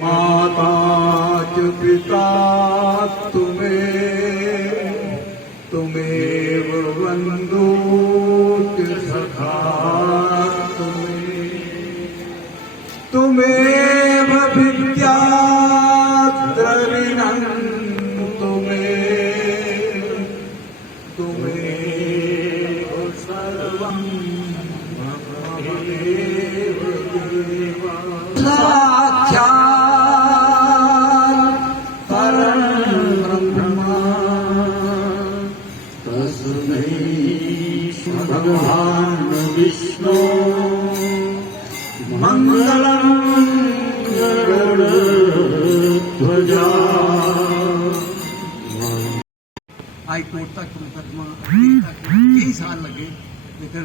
माता च पिता तुमेव बन्धु च सखा तुमेव विद्या द्रविणं तुमेव सर्वं ममैव देवा साक्षात् परं ब्रह्म तस्मै भगवान् विष्णु मंगलम गरुड़ध्वजा। हाई कोर्ट तक मुकदमा कई साल लगे, लेकिन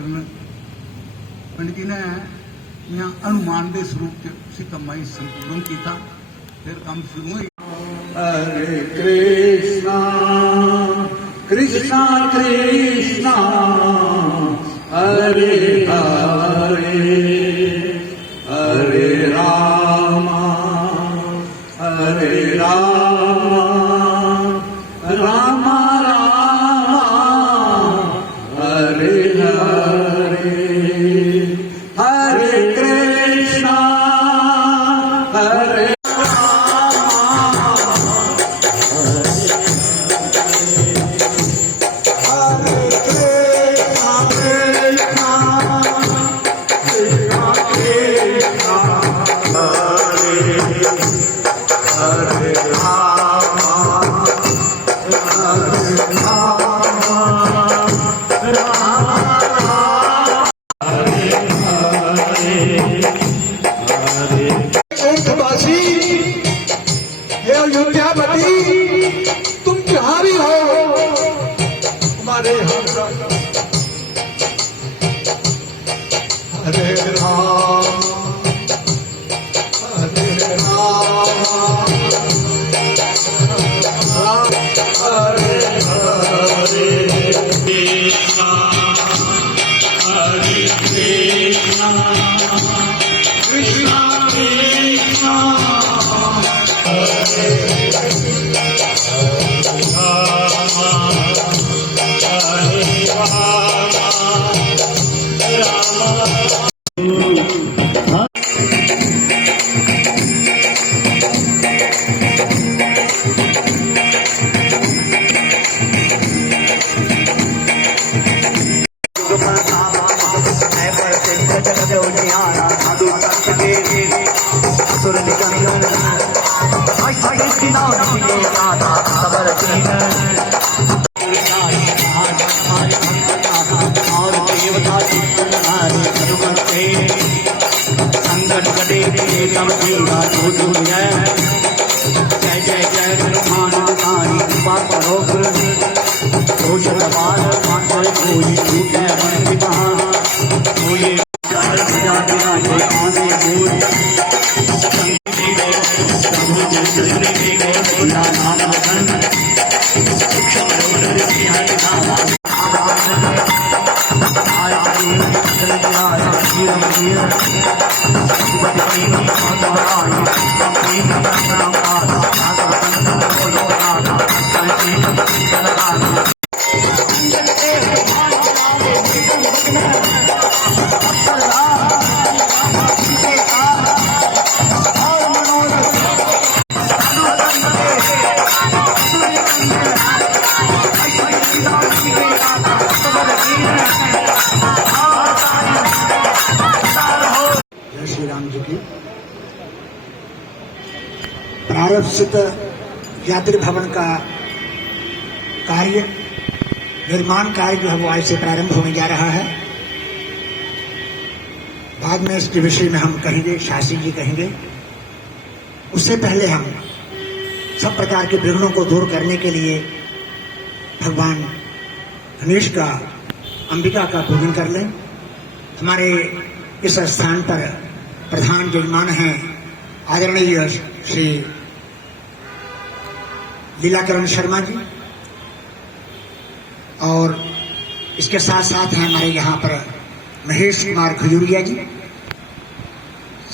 पंडित जी ने यहाँ अनुमान के स्वरूप से कम संपूर्ण किया, फिर काम शुरू हुई। हरे कृष्णा कृष्णा कृष्णा हरे हरे हरे राम राम राम हरे हरे हरे कृष्णा हरे अयोध्यापति तुम बिहारी हो, हमारे हरे राम हरे राम हरे हरे कृष्णा हरे कृष्णा कृष्णा कृष्णा जय जय जय हनुमानी कृपा करो दोष दबार कोई छूटे मन पिता कोई प्रारंभिक यात्री भवन का कार्य निर्माण कार्य जो है वो आज से प्रारंभ होने जा रहा है। बाद में इसके विषय में हम कहेंगे, शासी जी कहेंगे। उससे पहले हम सब प्रकार के विघ्नों को दूर करने के लिए भगवान गणेश का, अंबिका का पूजन कर लें। हमारे इस स्थान पर प्रधान जजमान हैं आदरणीय श्री लीलाकरण शर्मा जी, और इसके साथ साथ हैं हमारे यहाँ पर महेश कुमार खजूरिया जी।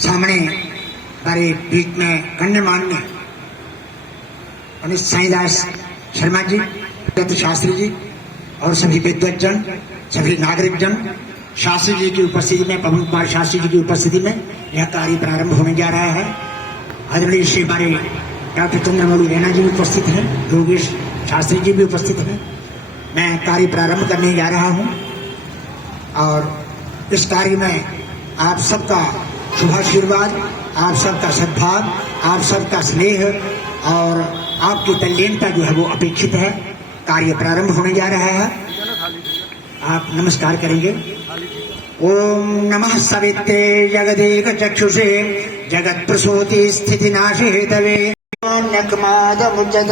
सामने हमारे बीच में गण्यमान्य अनित साईदास शर्मा जी, दत्त शास्त्री जी और सभी विद्वज्जन, सभी नागरिक जन, शास्त्री जी की उपस्थिति में, पवन कुमार शास्त्री जी की उपस्थिति में यह कार्य प्रारंभ होने जा रहा है। आदरणीय श्री हमारे डॉक्टर चंद्रमौली रैना जी भी उपस्थित हैं, योगेश शास्त्री जी भी उपस्थित हैं। मैं कार्य प्रारंभ करने जा रहा हूं और इस कार्य में आप सबका शुभाशीर्वाद, आप सबका सद्भाव, आप सबका स्नेह और आपकी तल्लीनता जो है वो अपेक्षित है। कार्य प्रारंभ होने जा रहा है। आप नमस्कार करेंगे। ओम नमः सवित्रे जगदेक चक्षुषे जगत प्रसूति स्थिति नाशे तवे नकमादमुच्यत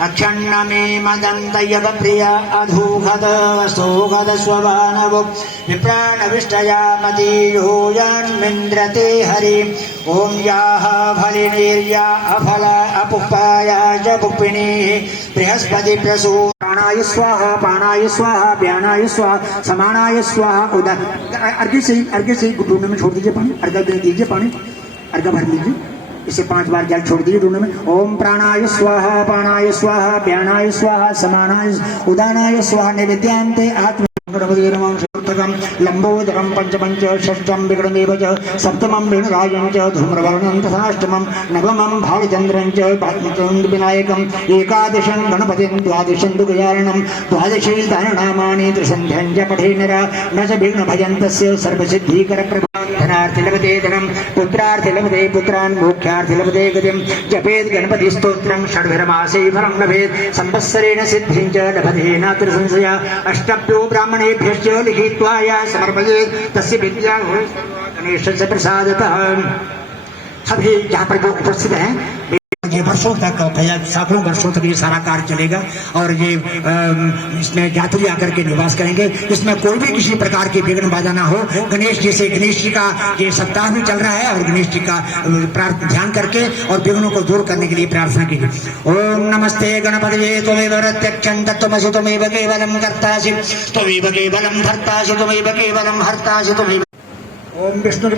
अक्षण्णमे मदन्तयव प्रिया अधूघद सोघद स्वभानव विप्राणविष्टयामतीयो यान्मिन्द्रते हरि ओम याः फलिनीर्या अफल अपुष्पाया च पुष्पिणीः बृहस्पति प्रसू प्राणाय स्वाहा पानाय स्वाहा व्यानाय स्वाहा समानाय स्वाहा उदर अर्घ्य से डूने में छोड़ दीजिए पानी, अर्घ्य दे दीजिए पानी, अर्घ्य भर लीजिए, इसे 5 बार जल छोड़ दीजिए डूने में। ओम प्राणाय स्वाहा पानाय स्वाहा व्यानाय स्वाहा समानाय उदानाय स्वाहा निवेद्यांते आत्म लंबोदरम पंचमंच षष्ठम विक्रमेव च सप्तमं वेणुराजं च धूम्रवर्णं तथाष्टमं नवमं भालचन्द्रं च विनायकम् एकादशं गणपतिं द्वादशं दुर्गयारणं द्वादशे दाननामानि त्रिसन्ध्यं च पठे नरा न च विघ्नभजन्तस्य सर्वसिद्धिकरप्रभा लभते धनं पुत्रार्थे लभते पुत्रान् मोक्षार्थे लभते गतिं जपेत् गणपतिस्तोत्रं षड्भिर्मासे फलं लभेत् संवत्सरेण सिद्धिं च लभते नात्र संशया अष्टभ्यो ब्राह्मणेभ्यश्च लिखित्वा या समर्पयेत् तस्य विद्या गणेशस्य प्रसादतः। सभी जहाँ पर जो उपस्थित हैं, ये वर्षों तक, सैकड़ों वर्षों तक ये सारा कार्य चलेगा और ये इसमें यात्री आकर के निवास करेंगे। इसमें कोई भी किसी प्रकार की विघ्न बाधा ना हो। गणेश जी से, गणेश जी का ये सप्ताह भी चल रहा है और गणेश जी का ध्यान करके और विघ्नों को दूर करने के लिए प्रार्थना कीजिए। ओम नमस्ते गणपतये त्वमेव प्रत्यक्षं तत्त्वमसि त्वमेव केवलं कर्तासि त्वमेव केवलं भर्तासि त्वमेव केवलं हर्तासि त्वमेव। ओम विष्णु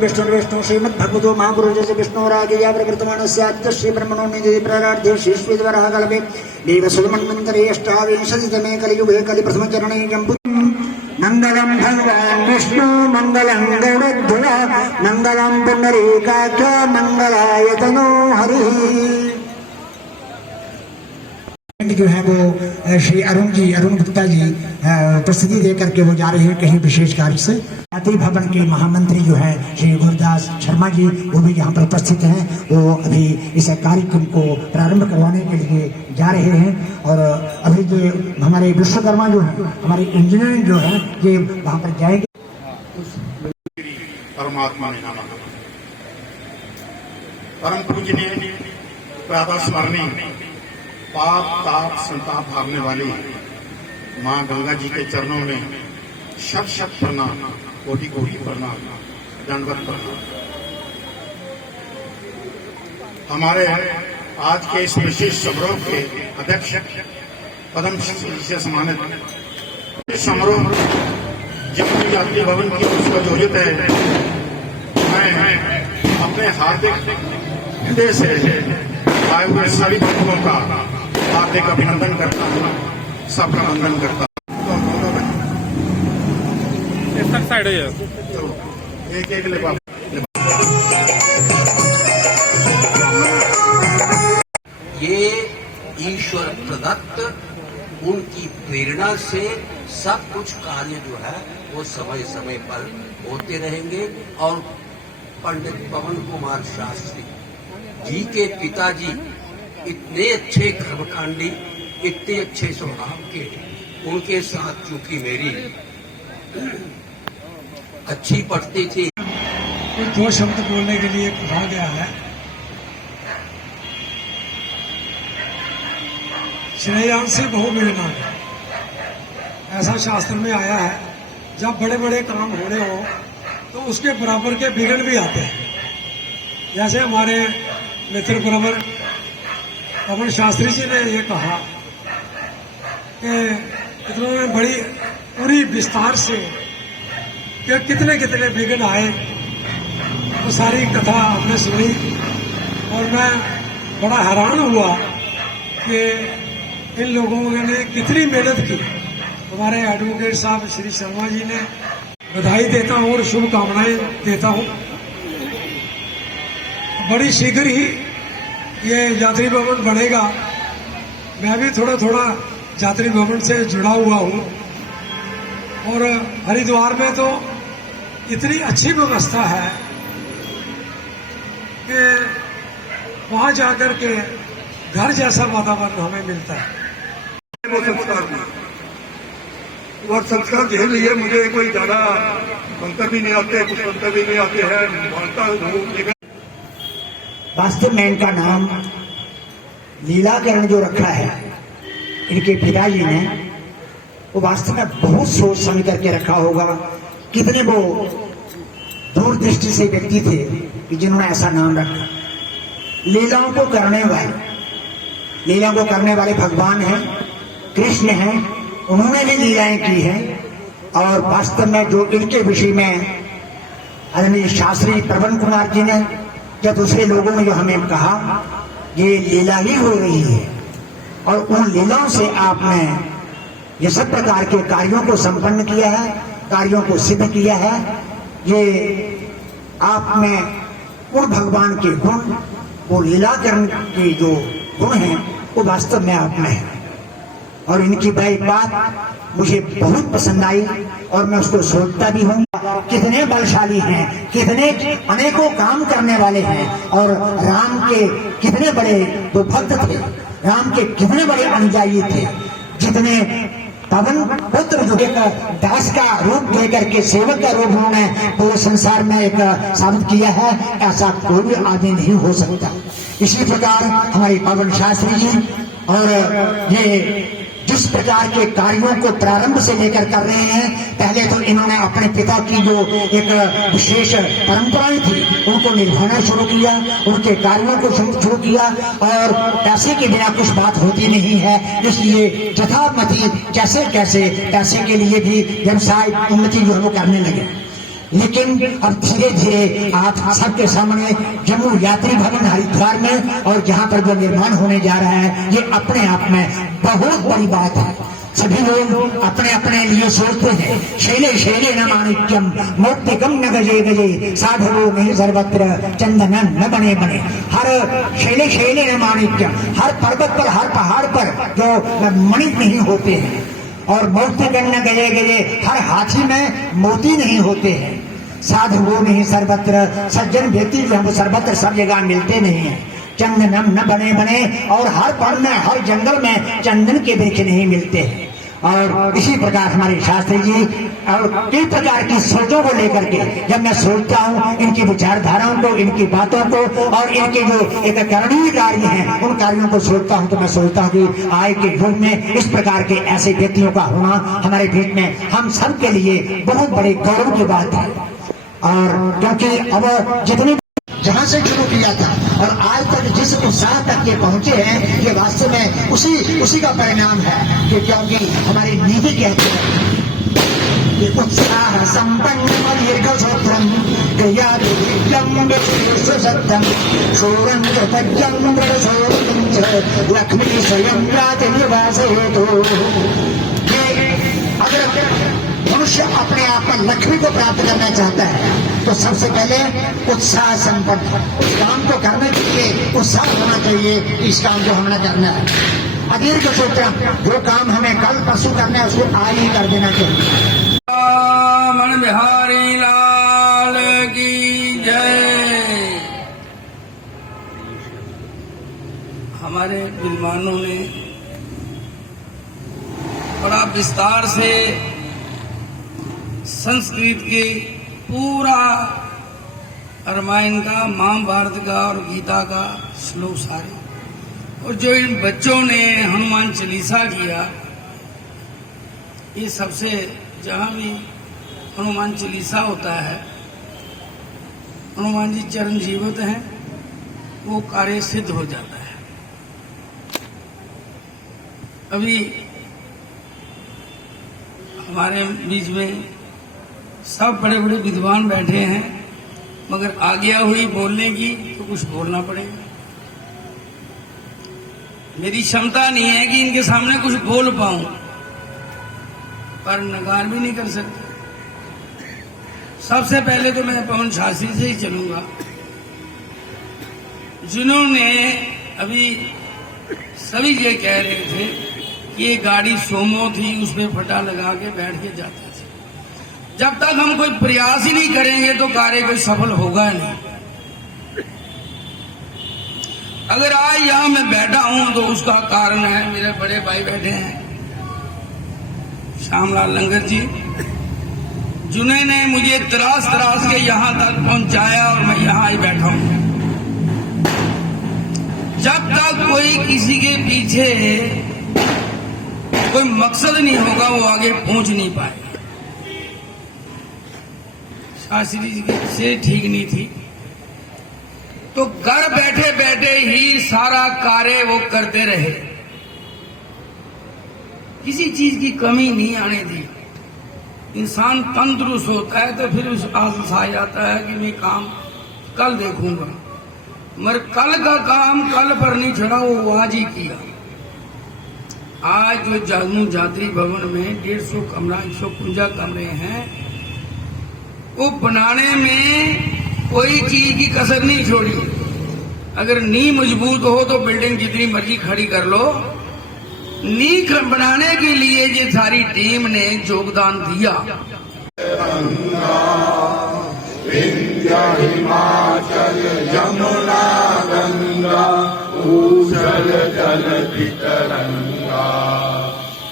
श्रीमद्भगवतो महापुरुषस्य विष्णोराज्ञया प्रवर्तमानस्य श्री ब्रह्मणो निधि प्राराध्ये श्रीश्वेतवरः कल्पे देवसुमन्वन्तरे अष्टाविंशतितमे कलियुगे कलिप्रथमचरणे जम्बु मंगलम भगवान विष्णु मंगलम गरुड़ध्वज मंगलम पुंडरीकाक्ष मंगलाय तनो हरि। जो है वो श्री अरुण गुप्ता जी उपस्थिति दे करके वो जा रहे हैं कहीं विशेष कार्य से। जाति भवन के महामंत्री जो है श्री गुरुदास शर्मा जी, वो भी यहाँ पर उपस्थित हैं। वो अभी इस कार्यक्रम को प्रारंभ करवाने के लिए जा रहे हैं और अभी जो हमारे विश्वकर्मा जो है, हमारे इंजीनियरिंग जो है, ये वहाँ पर जाएंगे। परमात्मा ने नाम परम पूजनीय प्रातः स्मरणीय पाप ताप संताप भागने वाली माँ गंगा जी के चरणों में शत शत प्रणाम, कोटि कोटि प्रणाम, दंडवत प्रणाम। हमारे आज के इस विशेष समारोह के अध्यक्ष पद्म श्री से सम्मानित समारोह जब यात्री भवन की उसका आयोजित है, मैं अपने हार्दिक हृदय से आए हुए सभी भक्तों का हार्दिक अभिनंदन करता हूँ, सबका वंदन करता हूँ। साइड है एक एक ले ये ईश्वर प्रदत्त उनकी प्रेरणा से सब कुछ कार्य जो है वो समय समय पर होते रहेंगे। और पंडित पवन कुमार शास्त्री जी के पिताजी इतने अच्छे कर्मकांडी, इतने अच्छे स्वभाव के, उनके साथ चूंकि मेरी अच्छी पड़ती थी। कुछ 2 शब्द बोलने के लिए कहा गया है। श्रेयांसी बहु विघ्नानि, ऐसा शास्त्र में आया है, जब बड़े बड़े काम हो रहे हो तो उसके बराबर के विघ्न भी आते हैं। जैसे हमारे मित्र प्रवर पवन शास्त्री जी ने ये कहा कि इन्होंने बड़ी पूरी विस्तार से कि कितने कितने विघ्न आए, तो सारी कथा आपने सुनी। और मैं बड़ा हैरान हुआ कि इन लोगों ने कितनी मेहनत की। हमारे एडवोकेट साहब श्री शर्मा जी ने बधाई देता हूँ और शुभकामनाएं देता हूँ। बड़ी शीघ्र ही ये यात्री भवन बनेगा। मैं भी थोड़ा थोड़ा यात्री भवन से जुड़ा हुआ हूँ और हरिद्वार में तो इतनी अच्छी व्यवस्था है कि वहां जाकर के घर जैसा वातावरण हमें मिलता है। वो संस्कार में और संस्कार झेल लिए। मुझे कोई ज्यादा मंत्र भी नहीं आते, कुछ मंत्र भी नहीं आते हैं, मानता हूँ। वास्तव में इनका नाम लीलाकरण जो रखा है इनके पिताजी ने, वो वास्तव में बहुत सोच समझ करके रखा होगा। कितने वो दूरदृष्टि से व्यक्ति थे कि जिन्होंने ऐसा नाम रखा। लीलाओं को करने वाले भगवान हैं, कृष्ण हैं, उन्होंने भी लीलाएं की हैं। और वास्तव में जो इनके विषय में आदरणीय शास्त्री प्रबंध कुमार जी ने या दूसरे लोगों ने जो हमें कहा, ये लीला ही हो रही है और उन लीलाओं से आपने ये सब प्रकार के कार्यों को संपन्न किया है, कार्यों को सिद्ध किया है। ये आप में उन भगवान के गुण, वो लीलाकरण के जो गुण हैं, वो वास्तव में आप में है। और इनकी बात मुझे बहुत पसंद आई और मैं उसको सोचता भी हूँ। कितने बलशाली हैं, कितने अनेकों काम करने वाले हैं और राम के कितने बड़े वो भक्त थे, राम के कितने बड़े अनुयायी थे। जितने पवन पुत्र जो एक दास का रूप लेकर के सेवक का रूप उन्होंने पूरे संसार में एक साबित किया है, ऐसा कोई भी आदमी नहीं हो सकता। इसी प्रकार हमारे पवन शास्त्री जी और ये जिस प्रकार के कार्यों को प्रारंभ से लेकर कर रहे हैं, पहले तो इन्होंने अपने पिता की जो एक विशेष परंपराएं थी उनको निभाना शुरू किया, उनके कार्यों को शुरू किया। और पैसे के बिना कुछ बात होती नहीं है, इसलिए यथामति कैसे कैसे पैसे के लिए भी व्यवसाय उन्नति जो है वो करने लगे। लेकिन अब धीरे धीरे आप सबके सामने जम्मू यात्री भवन हरिद्वार में और जहाँ पर जो निर्माण होने जा रहा है, ये अपने आप में बहुत बड़ी बात है। सभी लोग अपने अपने लिए सोचते हैं, शैले शैले न माणिक्यम मौक्तिकम न गजे गजे साधवो नहीं सर्वत्र चंदन न बने बने। हर शैले शैले न माणिक्यम, हर पर्वत पर, हर पहाड़ पर जो मणि नहीं होते हैं, और मौक्तिकम न गजे गजे, हर हाथी में मोती नहीं होते हैं। साधु वो नहीं सर्वत्र, सज्जन व्यक्ति जो है वो सर्वत्र सब जगह मिलते नहीं है। चंदनम न बने बने, और हर वन में, हर जंगल में चंदन के वृक्ष नहीं मिलते हैं। और इसी प्रकार हमारे शास्त्री जी और कई प्रकार की सोचों को लेकर के जब मैं सोचता हूँ, इनकी विचारधाराओं को, इनकी बातों को और इनके जो एक करणीय कार्य हैं, उन कार्यों को सोचता हूँ तो मैं सोचता हूँ कि आज के युग में इस प्रकार के ऐसे व्यक्तियों का होना हमारे बीच में हम सब के लिए बहुत बड़े गौरव की बात है। और क्योंकि अब जितनी जहां से शुरू किया था और आज तक जिस उत्साह तक ये पहुंचे हैं, ये वास्तव में उसी का परिणाम है कि क्योंकि हमारी नीति कहती है कि उत्साह संपन्न दीर्घसूत्रम क्रिया सत्यम शूरं कृतज्ञं दृढशोरं लक्ष्मी स्वयं प्रातिनिवास हेतु। अगर मनुष्य अपने आप में लक्ष्मी को प्राप्त करना चाहता है तो सबसे पहले उत्साह संपन्न, उस काम को करने के लिए उत्साह होना चाहिए। इस काम को हमने करना है। अदीर्घ सूत्र, जो काम हमें कल परसों करना है उसको आज ही कर देना चाहिए। मन बिहारी लाल की जय। हमारे विद्वानों ने बड़ा विस्तार से संस्कृत के पूरा रामायण का, महाभारत का और गीता का श्लोक सारे, और जो इन बच्चों ने हनुमान चालीसा किया, ये सबसे जहाँ भी हनुमान चालीसा होता है, हनुमान जी चरण जीवित हैं, वो कार्य सिद्ध हो जाता है। अभी हमारे बीच में सब बड़े बड़े विद्वान बैठे हैं, मगर आज्ञा हुई बोलने की तो कुछ बोलना पड़ेगा। मेरी क्षमता नहीं है कि इनके सामने कुछ बोल पाऊं, पर नकार भी नहीं कर सकते। सबसे पहले तो मैं पवन शास्त्री से ही चलूंगा, जिन्होंने अभी सभी ये कह रहे थे कि ये गाड़ी सोमो थी, उसमें फटा लगा के बैठ के जाते थे। जब तक हम कोई प्रयास ही नहीं करेंगे तो कार्य कोई सफल होगा नहीं। अगर आज यहां मैं बैठा हूं तो उसका कारण है मेरे बड़े भाई बैठे हैं श्यामलाल लंगर जी, जिन्होंने मुझे तराश तराश के यहां तक पहुंचाया और मैं यहां ही बैठा हूं। जब तक कोई किसी के पीछे कोई मकसद नहीं होगा वो आगे पहुंच नहीं पाएगा। शास्त्री जी की सेहत ठीक नहीं थी तो घर बैठे बैठे ही सारा कार्य वो करते रहे, किसी चीज की कमी नहीं आने दी। इंसान तंदुरुस्त होता है तो फिर विश्वास आ जाता है कि मैं काम कल देखूंगा, मगर कल का काम कल पर नहीं छोड़ा, वो आज ही किया। आज जो जम्मू जात्री भवन में 150 कमरा 151 कमरे हैं, वो बनाने में कोई चीज की कसर नहीं छोड़ी। अगर नींव मजबूत हो तो बिल्डिंग जितनी मर्जी खड़ी कर लो। नींव बनाने के लिए ये सारी टीम ने योगदान दिया। विंध्य हिमाचल जमुना गंगा ऊषल जल तरंगा,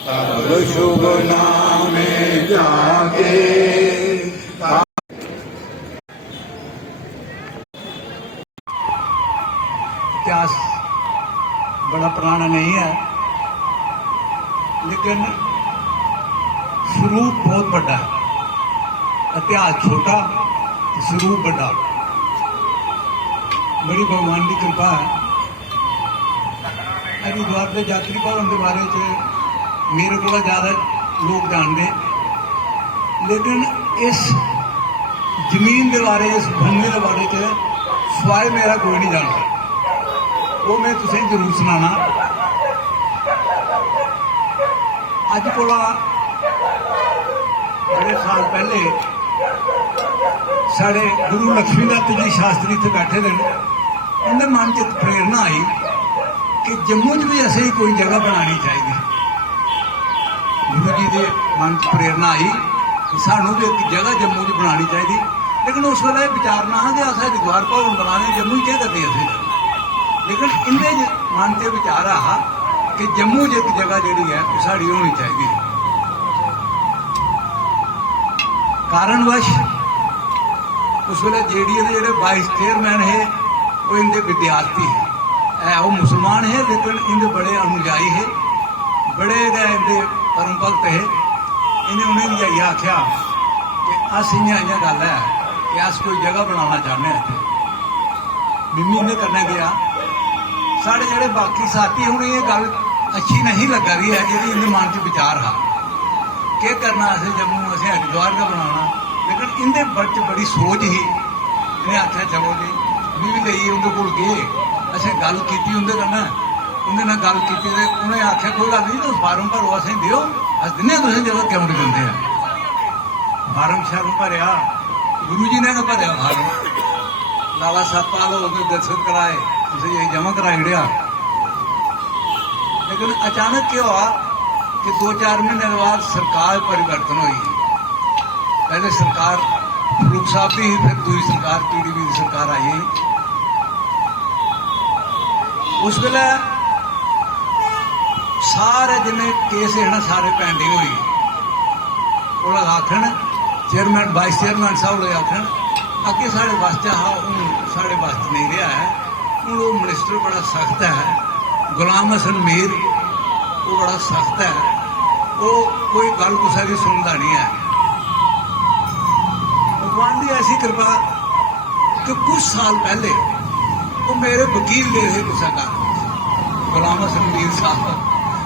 तब शुभ नामे जागे। इतिहास बड़ा पुराना नहीं है, लेकिन स्वरूप बहुत बड़ा है। इतिहास छोटा, स्वरूप बड़ा। बड़ी भगवान की कृपा है। हरिद्वार के यात्री भवन के बारे में मेरे को ज्यादा लोग जानते, लेकिन इस जमीन के बारे, इस भूमि के बारे में स्वाय मेरा कोई नहीं जानता। वो मैं तुसें जरूर सुनाना। अज को बड़े साल पहले साढ़े गुरु लक्ष्मीनाथ जी शास्त्री इतने बैठे थे, उनके मन च प्रेरणा आई कि जम्मू च भी ऐसे ही कोई जगह बनानी चाहिए। गुरु जी के मन च प्रेरणा आई कि सानू भी एक जगह जम्मू च बनानी चाहिए। लेकिन उस वेले विचार ना कि अस हरिद्वार भवन बनाने जम्मू क्या करते असें, लेकिन इनके मन से विचार आ कि जम्मू च एक जगह जी है वो साड़ी होनी चाहिए। कारणवश उस वे जेडीए के जोड़े 22 चेयरमैन है वो इनके विद्यार्थी है, वो मुसलमान है, लेकिन इनके बड़े अनुयायी है, बड़े इनके परम भगत है। इन्हें उन्हें जाइए आख्या कि अस इं गल है कि अस कोई जगह बनाना चाहते हैं। मिमी ने करने गया, साढ़े जोड़े बाकी साथी हूँ ये गल अच्छी नहीं लगा रही है जी इनके मन च विचार हा क्या करना असें जम्मू असें हरिद्वार का बनाना। लेकिन इनके बच बड़ी सोच ही, इन्हें आख्या चलो जी मी भी लईए उनके कोल गए, असें गल की उनके कन्नै, उन्हें गल की तो उन्हें आख्या कोई गल नहीं, तुम फार्म भरो असें दिओ, अस दिन्ने तुसें जगह क्यों नहीं दिंदे। फार्म शार्म भरिया, गुरु जी ने भरिया फार्म, लाला सतपाल हो के दर्शन कराए, उसे यही जमा कराई उड़िया। लेकिन अचानक क्या हुआ कि 2-4 महीने बाद सरकार परिवर्तन हुई। पहले सरकार फरूक साहब की, फिर दूसरी सरकार पीडीपी की सरकार आई। उस वेले सारे जिन्हें केस है ना सारे पेंडिंग हुई। वो आखन चेयरमैन 22 चेयरमैन साहब लोग आखन अगे साढ़े बस च हा, हूँ साढ़े बस च नहीं रहा है। हूँ वो मिनिस्टर बड़ा सख्त है, गुलाम हसन मीर वो बड़ा सख्त है, वो कोई गल कुछ की सुनता नहीं है। भगवान की ऐसी कृपा कि कुछ साल पहले वो मेरे वकील दे थे किसी का, गुलाम हसन मीर साहब,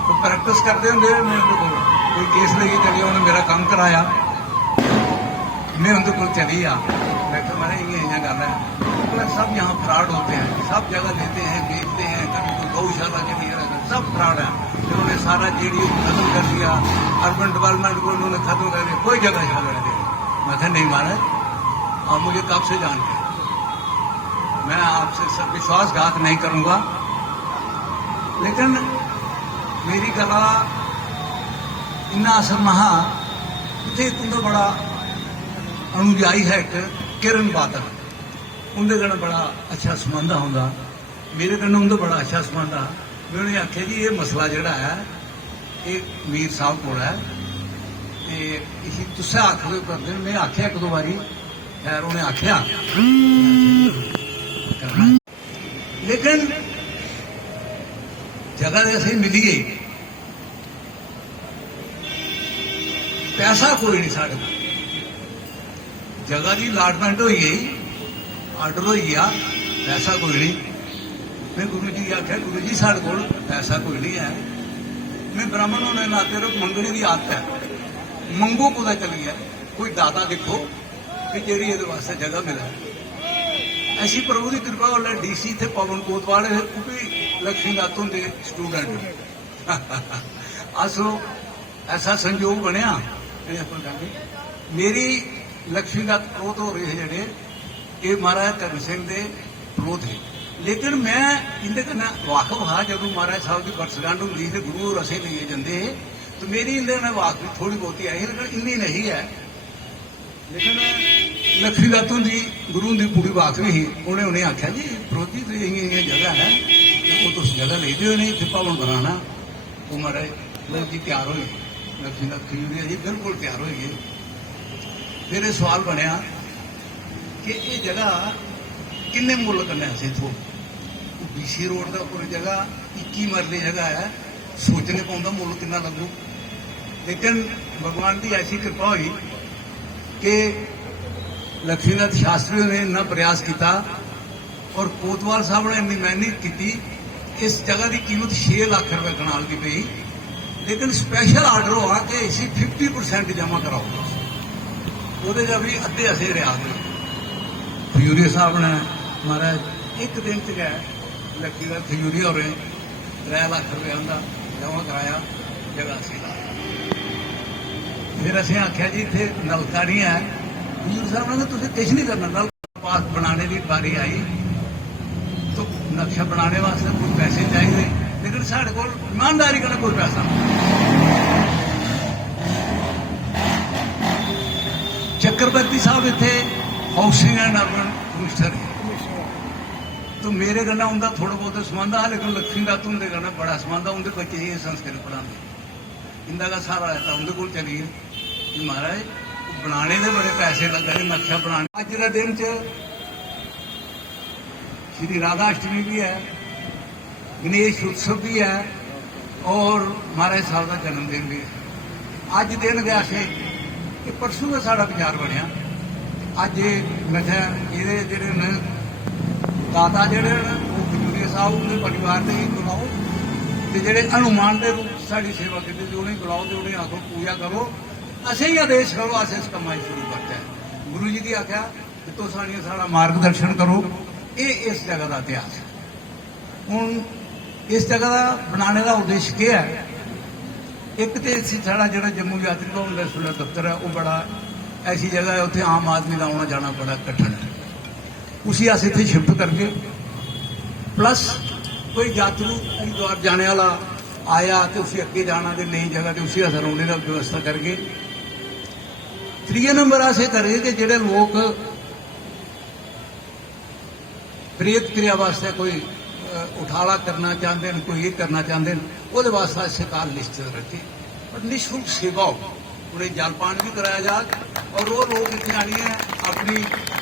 वो प्रैक्टिस करते होंगे, मैं उनके को कोई केस लेके चलिए, उन्हें मेरा काम कराया, मैं उनके को चली आ, मैं तो मैंने ये गल है, सब यहाँ फ्रॉड होते हैं, सब जगह लेते हैं, बेचते हैं, कभी कोई गौशाला के लिए सब फ्रॉड है। इन्होंने सारा जेडी खत्म कर दिया, अर्बन डेवलपमेंट को उन्होंने खत्म कर दिया, कोई जगह छाल रह गई। मैं कहा नहीं महाराज, और मुझे कब से जान के, मैं आपसे विश्वासघात नहीं करूंगा, लेकिन मेरी गला इन्ना असर महा इतने तुंदा बड़ा अनुयायी है एक किरण बादल, उनके कन्नै बड़ा अच्छा संबंध होंदा, मेरे कन्नै उनका बड़ा अच्छा संबंध आ। मैं उन्हें आख्या जी ये मसला जोड़ा है ये मीर साहब को है, इसी तुस आखो करते, मैं आख्या एक दो बारी, खैर उन्हें आख्या, लेकिन जगह ऐसे मिली गई, पैसा कोई नहीं साढ़े को, जगह की अलाटमेंट हो गई, आर्डर हो गया, पैसा कोई नहीं। मैं गुरु जी आख्या गुरु जी साढ़े को पैसा कोई नहीं है, मैं ब्राह्मण होने नाते मंगने की आदत है, मंगो कुदा चल गया, कोई दाता देखो कि जी ये वास्ते जगह मिला। ऐसी प्रभु की कृपा वाला डीसी थे पवन कोतवाल, वो भी लक्ष्मी दातों के स्टूडेंट असो ऐसा संयोग बनया, मेरी लक्ष्मी दत्त प्रोत हो रहे जेडे ये महाराज धर्म सिंह के प्रोत है, लेकिन मैं इनके कन्नै वाकफ हाँ, जो महाराज साहब की वर्षगंढ होंगी तो गुरु रसे लिए जाते तो मेरी इनके कन्नै वाकफी थोड़ी बहुती आई, लेकिन इन्नी नहीं है। लेकिन लक्ष्मी दत्त की गुरु की पूरी वाकफी ही, उन्हें उन्हें आख्या जी प्रोत जी तो ये जगह है, वो तुम जगह ले दो नहीं, इतने भवन बनाना। वो महाराज लोग जी तैयार हो गए, लक्ष्मी दत्त खजूरिया जी बिल्कुल तैयार हो गए। फिर ये सवाल बनया कि ये जगह किन्ने मुल करने अस इथों, बीसी रोड का पूरी जगह 21 मरले जगह है, सोचने पाउंदा मुल कितना लगू। लेकिन भगवान की ऐसी कृपा हुई कि लक्ष्मीनाथ शास्त्री ने इन्ना प्रयास किया और कोतवाल साहब ने इन्नी मेहनत की, इस जगह की कीमत 6 लाख रुपए कनाल की पई, लेकिन स्पेशल आर्डर हुआ कि इसी 50% जमा कराओ, वो भी अद्धे असे रहा। खजूरिया साहब ने महाराज एक दिन च गए लक्ष्मीनाथ खजूरिया हो रहे 3 लाख रुपया का जमा कराया, जगह असी ला। फिर असें आख्या जी इतने नलका नहीं है, खजूर साहब ने तुम कुछ नहीं करना, नलका पास बनाने की बारी आई तो नक्शा बनाने वास्ते कुछ पैसे चाहिए, लेकिन साढ़े को ईमानदारी का कोई पैसा नहीं। चक्रवर्ती साहब इतने हाउसिंग एंड अर्बन कमिश्नर है, तो मेरे कन्नै उनका थोड़ा बहुत संबंध है, लेकिन लक्ष्मी दत्त उनके कन्नै बड़ा संबंध है, उनके बच्चे ही संस्कृत पढ़ाते, इनका का सारा रहता उनके को चलिए कि महाराज बनाने के बड़े पैसे लगे, नक्शा बनाने। अज के दिन च श्री राधाअष्टमी भी है, गणेश उत्सव भी है और महाराज साहब का जन्मदिन भी है। अज दिन गया से कि परसों का साड़ा बाजार बनया, अज मैं ये जोड़े दाता जोड़े वो खजूरिया साहब उन्हें परिवार के ही बुलाओ, तो जोड़े हनुमान के रूप साड़ी सेवा की उन्हें बुलाओ, तो उन्हें आखो पूजा करो, असें ही आदेश करो, अस इस कमाई शुरू करते हैं। गुरु जी की आख्या कि तुम साड़ा मार्गदर्शन करो, ये इस जगह का इतिहास है। हूँ इस जगह का बनाने का उद्देश्य क्या है, एक तो साड़ा जो जम्मू यात्री भवन का इस वे दफ्तर है, वो बड़ा ऐसी जगह है, उत्थे आम आदमी का आना जाना बड़ा कठिन है, उसी अस इतने शिफ्ट करके प्लस कोई यात्रु हरिद्वार जाने वाला आया तो उसी अगे जाना तो नई जगह तो उसी असर होने का व्यवस्था करके। 3 नंबर अस करिए कि जोड़े लोग प्रेत क्रिया वास्ते कोई उठाला करना चाहते हैं, कोई ये करना चाहते हैं, वो वास्ते सरकार निश्चित रखे और निःशुल्क सेवा हो, उन्हें जलपान भी कराया जाए और वो लोग इतने आनी है अपनी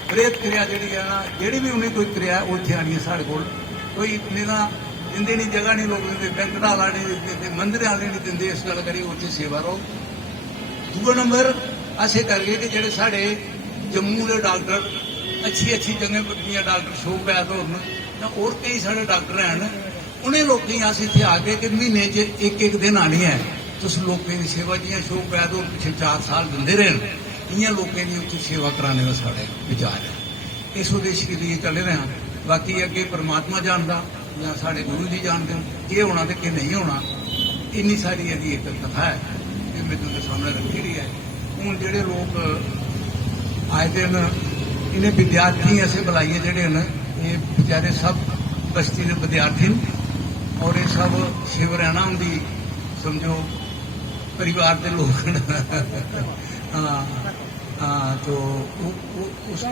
प्रेत क्रिया जी है ना, जी भी उन्हें कोई क्रिया वो इतने आनी है साढ़े को, कोई इतने ना दिंदे नहीं, जगह नहीं लोग देंगे, बैंक ढाला नहीं देते, मंदिर वाले नहीं देंगे, इस गल करिए उत्थे सेवा रहो। 2 नंबर असें करिए कि जेडे साढ़े जम्मू के डॉक्टर अच्छी अच्छी जगह डॉक्टर शोक पैद और कई सारे डॉक्टर हैं, उन्हें लोगों अस इतने आके कि महीने एक दिन आनी है, तुम लोगों की सेवा जियां शोक पैद हो पिछले 4 साल दिंदे रहे, इं लोगों की उत्थे सेवा कराने का साढ़े विचार है। इस उद्देश्य के लिए चले रहे हैं, बाकी अगे परमात्मा जानता, ਜਾਂ ਸਾਡੇ ਗੁਰੂ ਜੀ ਜਾਣਦੇ ਹੋ ਇਹ ਹੋਣਾ ਤੇ ਕਿ ਨਹੀਂ ਹੋਣਾ। ਇੰਨੀ ਸਾਰੀ ਇਹਦੀ ਇੱਕ ਕਥਾ ਹੈ ਇਹ ਮੈਨੂੰ ਦੇ ਸਾਹਮਣੇ ਰੱਖੀ ਰਹੀ ਹੈ। ਹੁਣ ਜਿਹੜੇ ਲੋਕ ਆਏ ਦਿਨ ਇਹਨੇ ਵਿਦਿਆਰਥੀ ऐसे बुलाइए ਜਿਹੜੇ ਨੇ ਇਹ ਵਿਚਾਰੇ ਸਭ ਬਸਤੀ ਦੇ ਵਿਦਿਆਰਥੀ ਨੇ ਔਰ ਇਹ ਸਭ शिवरैना ਦੀ समझो परिवार के लोग हाँ हाँ तो उस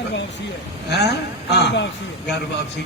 घर वापसी